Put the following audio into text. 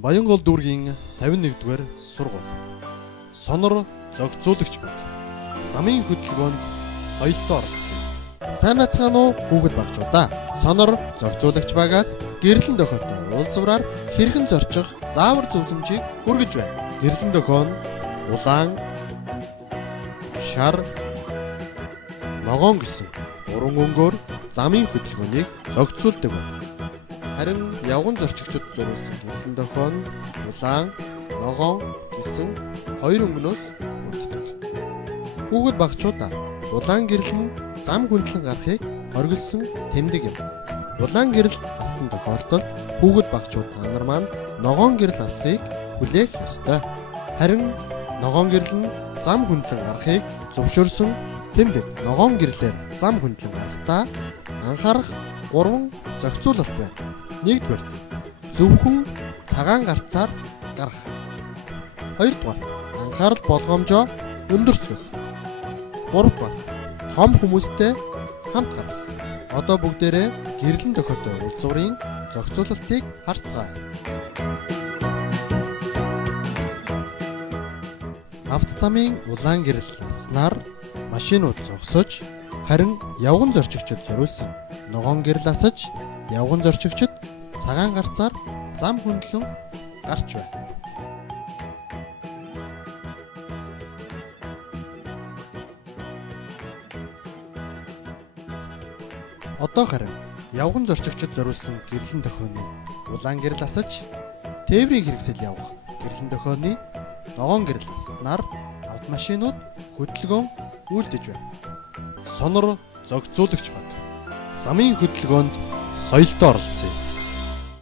Баянгол дүүргийн 51-р сургууль. Сонор зохицуулагч баг. Замын хөдөлгөөнд соёлоор сайн бацхан уу хүүхэд багчуудаа. Сонор зохицуулагч багаас гэрлэн дохиотой уулзвраар хэрхэн зорчих заавар зөвлөмжийг хүргэж байна. Гэрлэн дохио нь улаан, шар, ногоон гэсэн 3 өнгөөр замын хөдөлгөөнийг зохицуулдаг байна. Харин явган зорчигчид зориулсан гэрлэн дохио нь улаан, ногоон гэсэн 2 өнгнөөс бүрддэг. Хүүхэд багчуудаа улаан гэрэл нь зам хөндлөн гарахыг хориглосон тэмдэг юм. Улаан гэрэл ассан тохиолдолд хүүхэд багчууд та нар маань ногоон гэрэл асахыг хүлээх ёстой. Харин ногоон гэрэл нь зам хөндлөн гарахыг зөвшөөрсөн тэмдэг. Ногоон гэрлээр зам хөндлөн гарахдаа анхаарах 3 зохицуулалт байна. 1-р зөвхөн цагаан гарцаар гарах. 2-р анхаарал болгоомжоо өндөрсгөх. 3-р том хүмүүстэй хамт гарах. Одоо бүгдээрээ гэрлэн дохиотой уулзврын зохицуулалтыг харцгаая. Автозамын улаан гэрэл аснаар машинууд зогсож, харин явган зорчигчид зориулсан ногоон гэрэл асаж, явган зорчигчид цагаан гарцаар зам хөндлөн гарч байна. Одоо харин явган зорчигчид зориулсан гэрлэн дохионы улаан гэрэл асаж, тээврийн хэрэгсэл явах гэрлэн дохионы ногоон гэрэл аснаар автомашинууд хөдөлгөөн үйлдэж байна. Сонор зохицуулагч баг. Замын хөдөлгөөнд соёлтой оролцъё.